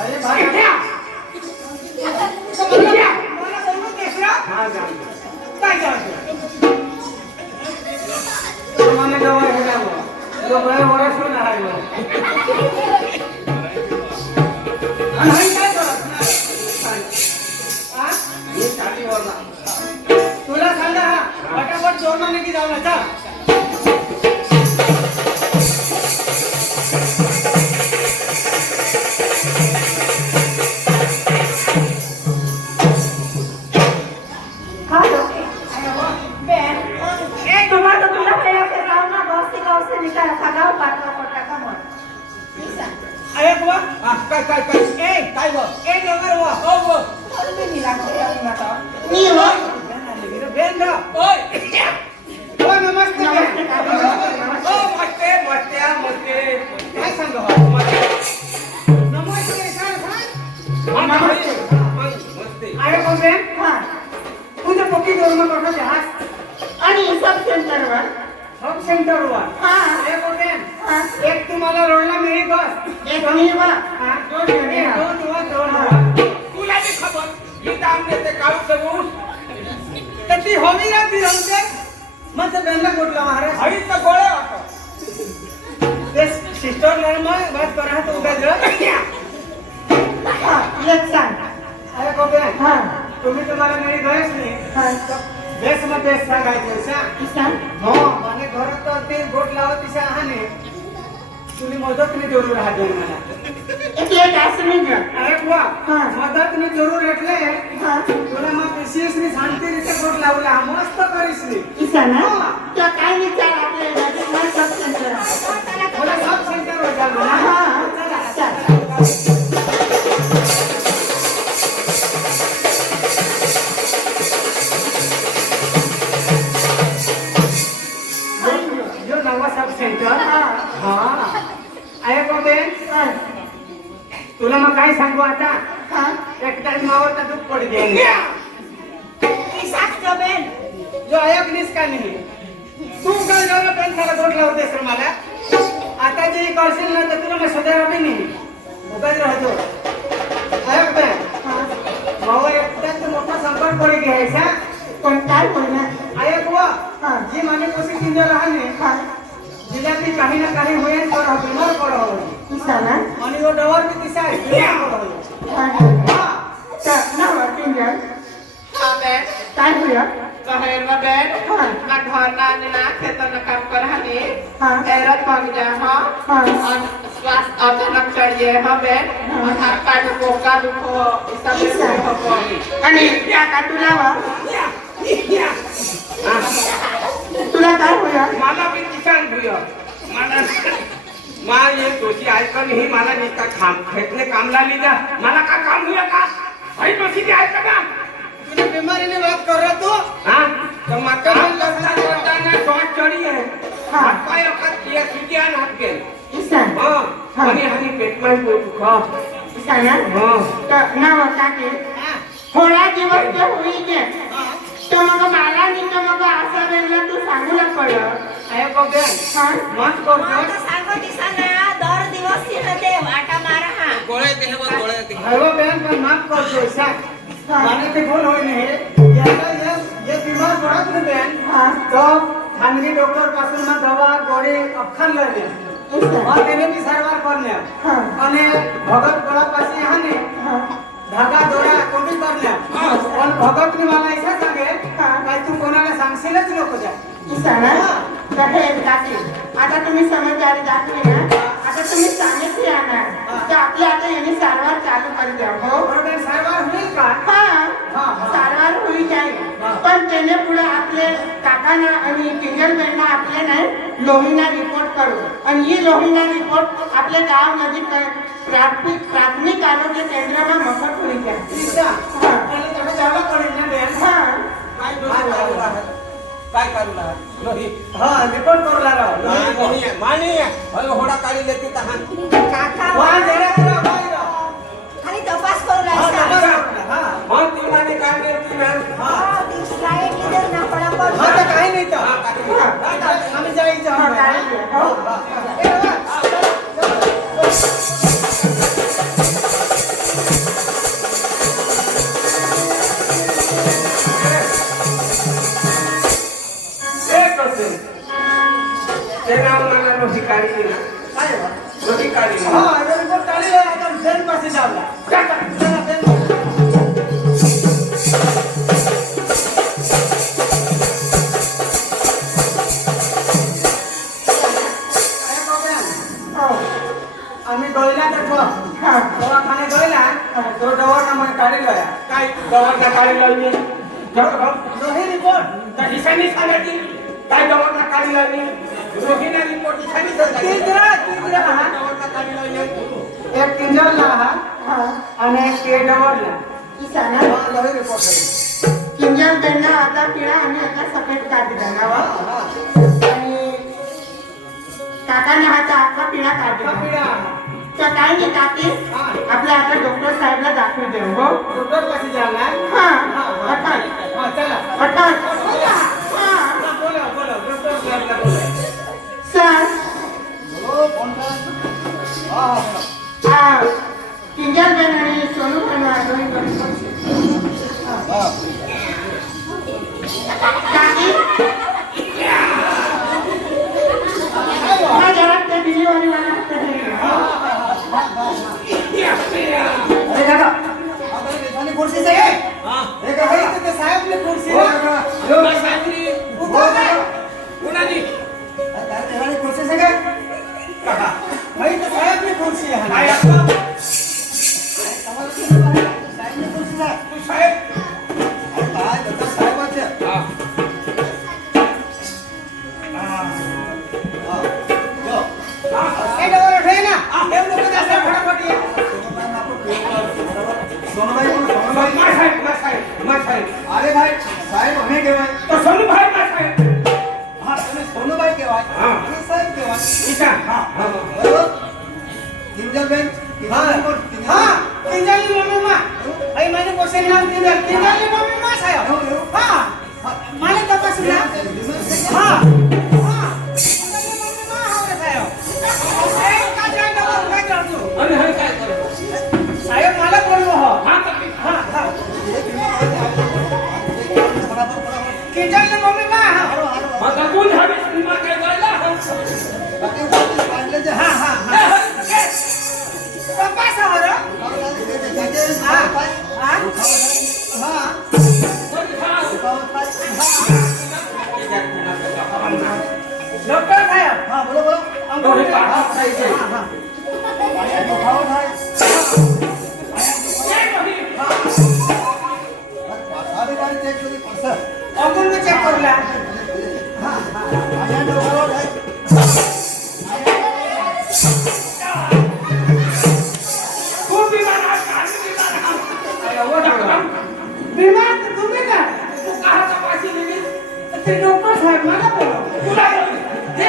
अरे भाई क्या मला बोलू देसरा हां जाऊ काय जाऊ तुम्हाला जवळ हे जाऊ तो बरे वरस ना आहे आणि काय करत हां मी साठी वरला तुला सांगा हा फटाफट जोरमाने की जाऊ ना चल एक तुम्हाला रोडला मिळेल बस एक मी वा तुला बी खबर ही दाम देते काढू देऊ तर ती हवी ना ती रंगते मग ते बेंडला कुठला महाराज हवी तर गोळे वाटतो ते सिस्टर नॉर्मल बात करा तो उगाच एक सांग अरे कोबे हां तुम्ही तुम्हाला मेरी गैस नाही हां बेस में बेस सांगायचं सांग हो माने घरात तर ते गोट लावत दिसा आहाने तुम्ही मदत नाही जरूर राहते मला एक असं नाही अरे बुवा मदत नाही जरूर એટલે तुला मग पीसीएस ની શાંતિ રીતે ગોટ લાવલા મસ્ત કરીશ ની ઈસાના તો કાઈ વિચાર આપણે રાજસ્થાન સબ સેન્ટર બોલા સબ સેન્ટર હો જાવ હા ચાલ जो नवा सब सेंटर हां आहे कोबे तुला मग काय सांगू आता एक टाइम मावर तर दुख पड देंगे की सांगतो बेन जो आयोग निसका नाही तू काय झालं पेन सारा गोट लावतेस रे मला आता जे करशील ना तर तुला मी सदैव बी नाही उगाच राहतो आयोग बेन मावर एकटाच मोठा संकट पड घ्यायचा पण काय होणार आयोग वा जी माने कशी किंजा राहणे जिल्ह्यातली काही ना काही होईल तर बिमार पडावं किसाना आणि वो डवर भी दिसा है हां तर ना किंजा हां बेन काय होया कहेरवा बेन ना घरना ना खेतन काम कर हनी एरत पग जा हां और स्वास्थ्य अचानक चढ़िए हां बेन और हाथ काट कोका दुखो सब हो आणि क्या काटुलावा तुला काय होया मला बी किसान होया मला मा ये दोषी ऐकन ही मला निका काम खेतने कामला लीजा मला का काम हुआ का भाई दोषी की ऐकन ना तूने बीमारी ने बात कर रहा तू हां तो मक्का में लगता होता ना शॉर्ट चढ़ी है हाथ पाय रखा किया सुजियान हाथ के किसान हां आणि हनी पेट में कोई दुखा किसान हां तो ना होता के थोड़ा दिवस तो हुई के तो मग मला नी तो मग असा वेळेला तू सांगूला पड आहे कोबे हां मत करतो तो सांगो दिसाना दर दिवस येते वाटा मार हां गोळे ते हवा बेन पण माफ करतो सांग माने ते बोल होय नाही याला ये बीमार पडत नाही बेन हां तो खानगी डॉक्टर पासून ना दवा गोळी अखन लेले और तेने भी सारवार करने हां आणि भगत गोळा पासी हाने हां धागा दोरा कोणी करल्या पण भगत ने मला ऐसा सांगे काय तू कोणाला सांगशीलच नको जा किसाना कहे काकी आता तुम्ही समजदारी दाखवली ना आता तुम्ही सांगितले ना तर आपल्या आता यांनी सारवार चालू कर द्या हो बरोबर सारवार होईल का हां सारवार होईल जाईल पण त्याने पुढे आपले काकाना आणि किंजल बेनना आपले नाही लोहीना रिपोर्ट करू आणि ही लोहीना रिपोर्ट आपल्या गावामध्ये प्राथमिक आरोग्य केंद्राला मफत होईल का आणि थोडं जावं पडेल ना बेन हां काय करूला लोही हां रिपोर्ट करूला राव मानी हलो होडा काढी लेते तहान काका वा जरा बाहेर खाली तपास करूला हां मग ती माने काय करते मॅम हां ती स्लाइड लीडर ना पडा पड हां तर काही नाही तर आम्ही जायचं हां પછી જાવ आम्ही डोळला दवाखाने डोळला तो दवाखाना मला काढी गया काय दवाखाना काढी लावली रोही रिपोर्ट त्या दिशांनी सांगायची काय दवाखाना काढी लावली रोहिणा रिपोर्ट दिशांनी तिजरा हा दवाखाना काढी लावली एक किंजलला हा आणि एक केडवरला सांगा रोही रिपोर्ट किंजल त्यांना आता पिळा आणि आता सफेद काढी द्या आणि काकाने हाता अख्खा पिळा काढी तर काय नाही काकी आपल्या आता डॉक्टर साहेबला दाखवू देऊ हो डॉक्टर कशी झाला हा अटक चला अटक हा बोला डॉक्टर साहेबला बोला सर हो कोण किंजल बेन आणि सोनू बेन काकी जरा ते डिलिव्हरी वाला अरे काका आणि खुर्ची से हे का हे ते साहेब ने खुर्ची कुणाची आणि खुर्ची से काय काका भाई ते साहेब ने खुर्ची आहे काय असतं साहेब ने खुर्ची आहे तू साहेब काय डॉक्टर साहेबांचे हा अरे भाई साहेब हमें केवाय तो सोनू भाई मा साहेब हाँ तुम्हें सोनू भाई केवाय हाँ साहेब केवाय ईशा हाँ बरोबर किंजल बेन हाँ किंजल मम्मी मा आई मैंने क्वेश्चन नाम किंजल मम्मी मा साहेब हाँ माने तपासला हाँ अरे हे काय करतो साहेब मला बोललो हो हा किंजल मम्मी मा आता तू झाली सिनेमा काय जायला हाँ हाँ हाँ पप्पा सर हाँ हाँ हाँ डॉक्टर साहेब हाँ बोलो डोळे काढा खायचे हाँ अंगुल में चेक कर ला तू बीमार आहेस का मी बीमार आहे अरे वो डॉक्टर बीमार तर तुम्ही का तू कहा तपासी दिली ते डॉक्टर साहेब मला बोलो तुला हे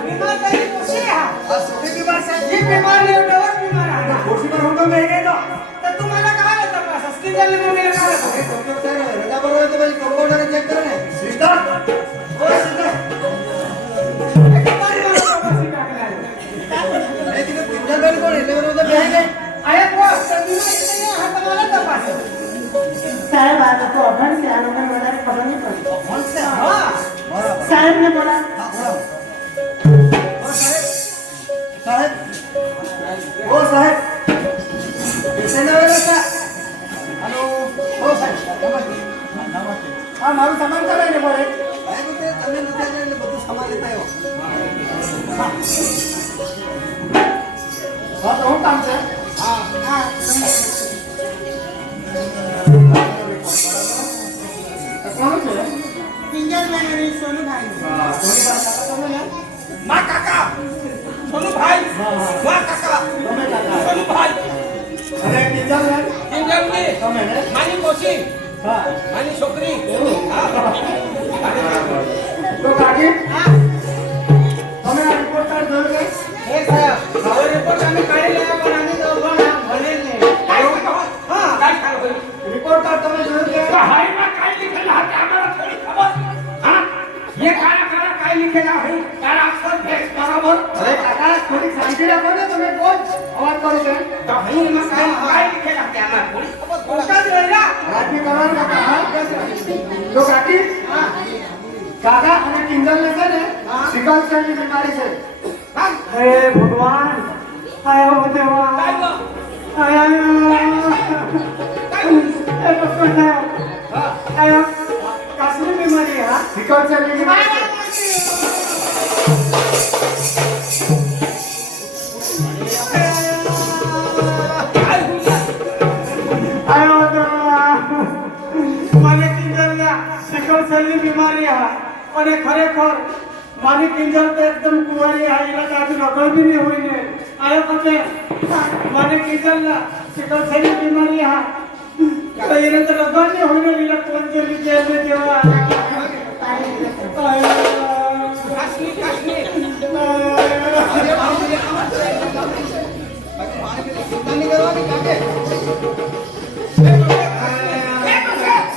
बीमार तरी कशी आहे बीमार साहेब ही बीमार नाही डोर बीमार आहे खुशी पर होतो मी नाही तर तुम्हाला काय होतं तपास किंजल मम्मी काय होतं डॉक्टर साहेब रजा बरोबर तर भाई कंपाउंडर चेक करे ना सिस्टर ओ सिस्टर एक बारी मला तपासी टाकला नाही तिने किंजल बेन कोण इथे बरोबर नाही नाही आया को बीमार नाही हा तुम्हाला तपास साहेब आता तो अभन से आने में बड़ा खबर नहीं पड़ी कौन से हां बराबर साहेब ने बोला हां बोला ओ साहेब साहेब ओ साहेब कैसे ना वेला हेलो ओ साहेब नमस्ते हां मारू सामान करायले बरे साहेब ते તમે નથી એટલે બધું સામાન લેતા આવ્યો હા તો હું કામ છે હા हाँ કોણ છે किंजल बेन आणि सोनू भाई સોની બા કાકા તમે ને मा काका सोनू भाई मा काका તમે કાકા सोनू भाई અરે કિંજલ ને इंजरनी તમે ને मानी कोशी હા मानी छोकरी हाँ તો કાકી તમે આ રિપોર્ટ કાર્ડ જોયું કે એ સાહેબ હવે રિપોર્ટ અમે કાઢી લેવા પણ આની તો ભણે નહીં काय होतं? હા काय काय होईल? રિપોર્ટ કાર્ડ તમે જોયું કે हाय मा काय लिखेला आहे आम्हाला थोडी खबर हा हे काय लिखेला आहे त्याला अक्षर बेस बरोबर અરે કાકા થોડીક શાંતિ રાખો ને તમે કોણ અવાજ કરો કે तर हाय मा काय लिखेला आहे आम्हाला थोडी खबर કોકા જ રહેલા રાજની કરવાનું કાકા હા તો કાકી હા કાકા અને કિંજલ ને છે ને સિકલ સેલ ની બીમારી છે હે ભગવાન આયો દેવા काय गं? સેલની બીમારી હા અને ખરેખર મારી કિંજલ તો એકદમ કુંવારી હા એના કાજુ નકળ બી નહીં હોય ને આયો કતે મારી કિંજલના સિકલ સેલની બીમારી હા તો એને તો નકળ નહીં હોય ને લીલા કોણ જે લીધે એને જેવા કાશ્મીર કાશ્મીર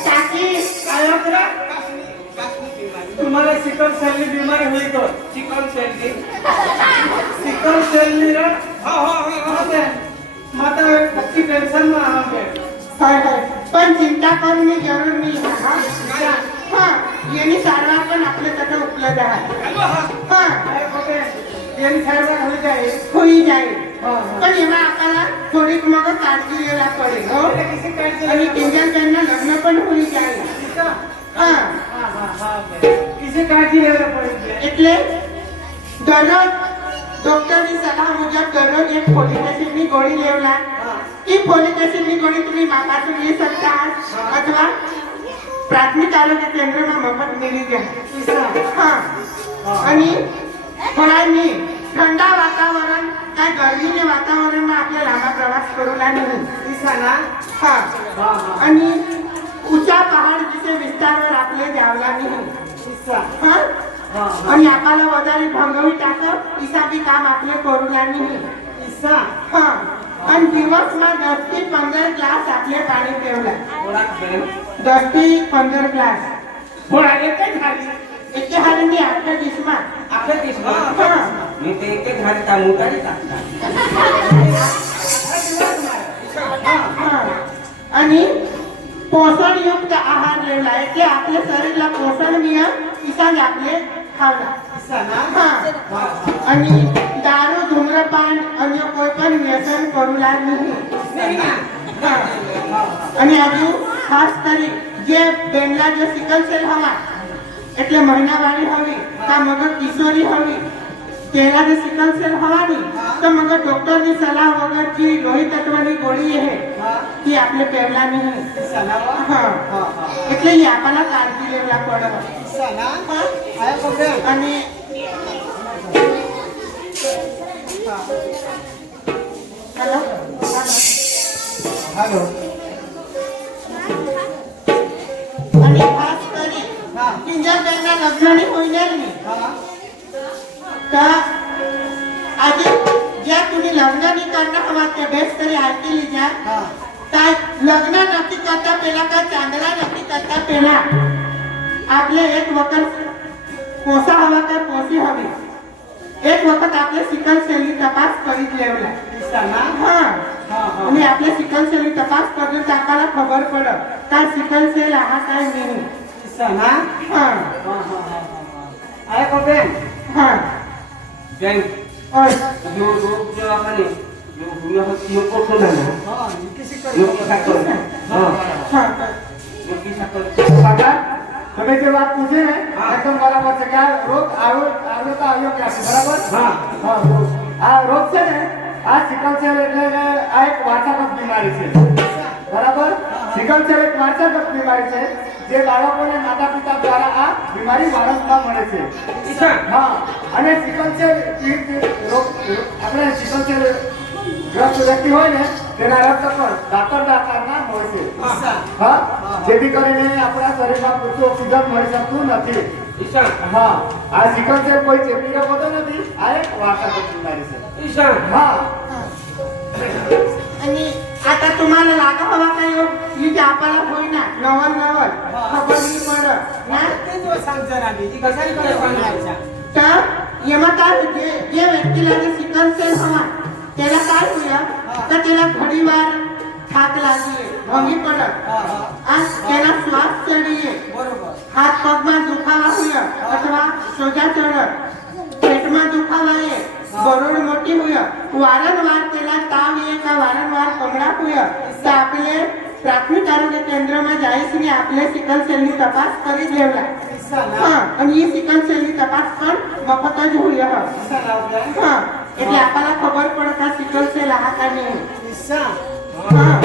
કાકી આયો કરા तुम्हाला सिकल सेलनी बीमारी हुई तो चिकन सेल्ली सिकल सेलनी रे हो हो हो माता पक्की टेंशन में आओगे होय होय पण चिंता करण्याची जरूर नाही हा यानी सारवार पण आपल्याकडे उपलब्ध आहे हा येनी सारवार होई जाए होई जाईल हां पण एव्हा आपल्याला थोडीक मग काळजी घ्यायला पडेल हो किसी काळजी आणि त्यांना लग्न पण होई जाईल हा किसी काळजी घ्यायला पडेल એટલે દરરોજ ડોક્ટરની સલાહ મુજબ દરરોજ એક ફોલિક એસિડની ગોળી લેવલા ઈ ફોલિક એસિડની ગોળી तुम्ही मापासून લઈ શકતા અથવા પ્રાથમિક આરોગ્ય કેન્દ્રમાં મફત મળી જાય હા आणि फळांनी थंड वातावरण काय गरमीच्या वातावरणात आपल्या लांबा प्रवास करूला नाही ईसाना हा आणि ऊंचा पहाड जिथे विस्तारवर आपले जावला नाही ईसा हा आणि आपल्याला वजारी भंगवी टाकत इसाबी काम आपले करूला नाही ईसा हा आणि दिवसમાં 10 થી 15 ગ્લાસ आपले पाणी पिवला थोडा खेळ 10 થી 15 ग्लास थोडा एकच झाली एके हारीने आपल्या दिसमा आपल्या दिसमा हा मी ते एकच झाली त्या मुतारी टाकता हा आणि पोषणयुक्त आहार लेवला એટલે आपल्या शरीरला पोषणीय इसाज आपले खावला ईसाना हा आणि दारू धूम्रपान अन्य કોઈ પણ વ્યસન કરુલા નહીં હા અને હજુ ખાસ કરી જે બેનલા જે સિકલ સેલ હવા એટલે મહિનાવાળી હવી કા મગર કિશોરી હવી તેલા જે સિકલ સેલ હવાની તો મગર ડોક્ટરની સલાહ વગર જે લોહી તત્વની ગોળી છે ती आपले पेवला नाही ईसाना हा એટલે ઈ आपल्याला काळजी લેવલા પડે ईसाना हा आया पकडे आणि हॅलो हेलो आणि खास કરી હા કિંજલ બેનના લગ્નની હોઈને ની हां तर આજે જ્યાં तुम्ही लग्न नाही करणार हवा त्या बेस तरी ऐकली जा हां काय लग्न नक्की करता पेला का चांगला नक्की करता पेला आपले एक वखत कोसा हवा का कोसी हवी एक वखत आपले सिकल सेलनी तपास करीत लेवला ईसाना हा हां हां आणि आपले सिकल सेलनी तपास करून आपल्याला खबर पडत काय सिकल सेल हा काय नाही ईसाना हा हां हां हां आया पकडे हा जैन ओय यो रोग जो आपण यो कोठो ना हां किसी यो कर काय कर हां हा यो की साकर काका हमें जो बात पूछे हैं हाँ। एकदम बराबर से क्या रोग आयो आयो का आयो क्या है बराबर हाँ। हाँ रोग रोग से ने आ सिकल सेल એટલે આ એક વારસાગત બીમારી છે બરાબર સિકલ સેલ એક વારસાગત બીમારી છે જે બાળકોને માતા પિતા દ્વારા આ બીમારી વારસમાં મળે છે ઈશા હા અને સિકલ સેલ રોગ આપણે સિકલ સેલ રક્ત વ્યક્તિ હોય ને તેના રક્ત પર દાતરડા આકારના હોય છે હા જેથી કરીને આપણા શરીરમાં પૂરતું ઓક્સિજન મળી શકતું નથી ઈશા હા આ સિકલ સેલ કોઈ ચેપી રોગ હોતો નથી આ એક વારસાગત બીમારી છે ઈશा હા आणि आता तुम्हाला लागा हवा काय योग ही जे आपल्याला होईना नवल नवल खबर नाही पडत ना तेच सांगतो ना मी कशाने काय सांगायचा तर एमा काय होते जे व्यक्तीला जे सिकल सेल हवा त्याला काय होईल तर त्याला घडीवार थाक लागली भंगी पडत आणि त्याला श्वास चढीये बरोबर हात पगમાં દુખાવા હોય અથવા સોજા ચડત પેટમાં દુખાવા એ બરોડ મોટી હોય વારંવાર પેલા તાવ એ का वारंवार कमळा હોય તો આપણે પ્રાથમિક આરોગ્ય કેન્દ્રમાં જઈશું આપણે સિકલ સેલની તપાસ કરી લેવલા હા અને એ સિકલ સેલની તપાસ પણ મફત જ હોય હા એટલે આપણાને ખબર પડે કે સિકલ સેલ આ का नाही ईसा હા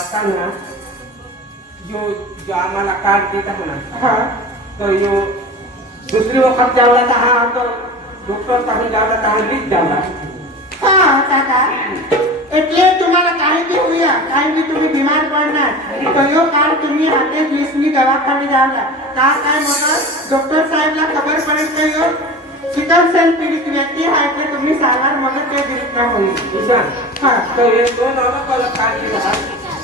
आता ना ઓય यो जो आपण जो हुया होती यो हुया होती यो कोठो ना હા यो की साकर आणि जो आम्हाला कार्ड देता हो ना હા तो यो दूसरी वक्त जावला था हाँ तो डॉक्टर पासून जावला था हाँ लीज जावला હા કાકા એટલે तुम्हाला काही बी होऊया काही बी तुम्ही बिमार पडणार तो यो कार्ड तुम्ही हाते लिस्टनी दवाखाने जावला का काय म्हणत डॉक्टर साहेबला खबर पडेल का यो सिकल सेल पीडित व्यक्ती आहे ते तुम्ही सारवार मदत ते दिलीत ना होईल ईशान हा तो ये दोन अलग अलग कार्ड दिला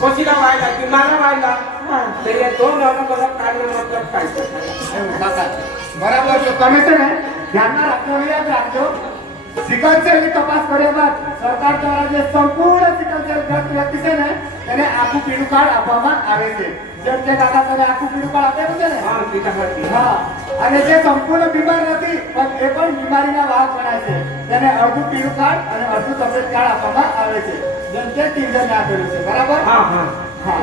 कोशीला व्हायला की मला व्हायला हा तर ये दोन अलग अलग कार्ड मतलब काय बराबर तो તમે છે ને ધ્યાનમાં રાખજો યાદ રાખજો સિકલ સેલની તપાસ કર્યા બાદ સરકાર દ્વારા જે સંપૂર્ણ સિકલ સેલ ગ્રસ્ત વ્યક્તિ છે ને તેને આખું પીળું કાર્ડ આપવામાં આવે છે જેમ કે કાકા તમે આખું પીળું કાર્ડ આપેલું છે ને હા ટીકા હતી હા અને જે સંપૂર્ણ બીમાર નથી પણ એ પણ બીમારીના વાહક ગણાય છે તેને અડધું પીળું કાર્ડ અને અડધું સફેદ કાર્ડ આપવામાં આવે છે જેમ કે ટીચરને આપેલું છે બરાબર હા હા હા